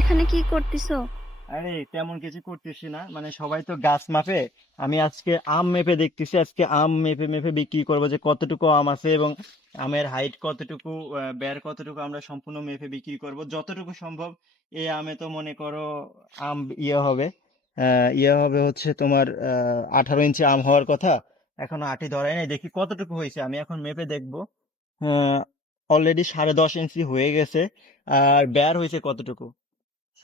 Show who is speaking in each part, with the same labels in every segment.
Speaker 1: এখানে কি করতেছো?
Speaker 2: আরে, তেমন কিছু করতেছি না। মানে সবাই তো গাছ মাপে। আমি আজকে আম মেপে দেখতেছি। আজকে আম মেপে মেপে বিক্রি করব যে কতটুকু আম আছে এবং আমের হাইট কতটুকু বের কতটুকু আমরা সম্পূর্ণ মেপে বিক্রি করব। যতটুকু সম্ভব এই আমে তো মনে করো আম ইয়ে হবে। ইয়ে হবে হচ্ছে তোমার আঠারো ইঞ্চি আম হওয়ার কথা। এখনও আটি ধরাই নাই। দেখি কতটুকু হয়েছে। আমি এখন মেপে দেখব। অলরেডি সাড়ে দশ ইঞ্চি হয়ে গেছে। আর বের হয়েছে কতটুকু?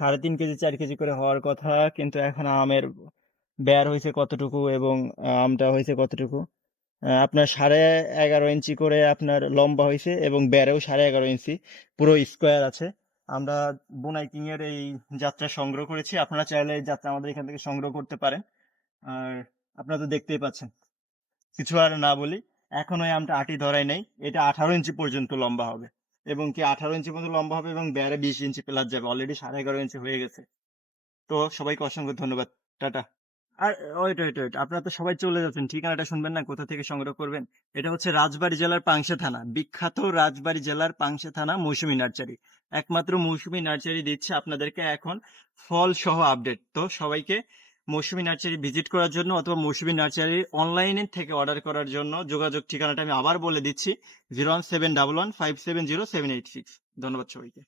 Speaker 2: সাড়ে তিন কেজি, চার কেজি করে হওয়ার কথা, কিন্তু এখন আমের বের হয়েছে কতটুকু এবং আমটা হয়েছে কতটুকু? আপনার সাড়ে এগারো ইঞ্চি করে আপনার লম্বা হয়েছে এবং বেড়েও সাড়ে এগারো ইঞ্চি, পুরো স্কোয়ার আছে। আমরা বোনাই কিং এর এই যাত্রা সংগ্রহ করেছি। আপনারা চাইলে এই যাত্রা আমাদের এখান থেকে সংগ্রহ করতে পারেন। আর আপনারা তো দেখতেই পাচ্ছেন। কিছু আর না বলি, এখন ওই আমটা আটি ধরাই নেই। এটা আঠারো ইঞ্চি পর্যন্ত লম্বা হবে। এবং কি আঠারো ইঞ্চি পর্যন্ত লম্বা হবে এবং বেড়ে বিশ ইঞ্চি প্লাস যাবে। অলরেডি সাড়ে এগারো ইঞ্চি হয়ে গেছে। তো সবাইকে অসংখ্য ধন্যবাদ। টাটা। আর ওয়েট ওয়েট ওয়েট আপনারা তো সবাই চলে যাচ্ছেন। ঠিকানাটা শুনবেন না, কোথা থেকে সংগ্রহ করবেন? এটা হচ্ছে রাজবাড়ী জেলার পাংশা থানা। বিখ্যাত রাজবাড়ী জেলার পাংশা থানা মৌসুমী নার্সারি। একমাত্র মৌসুমী নার্সারি দিচ্ছে আপনাদেরকে এখন ফল সহ আপডেট। তো সবাইকে মৌসুমী নার্সারি ভিজিট করার জন্য অথবা মৌসুমী নার্সারি অনলাইনে থেকে অর্ডার করার জন্য যোগাযোগ ঠিকানাটা আমি আবার বলে দিচ্ছি zero one seven double one five seven zero seven eight six ধন্যবাদ সবাইকে।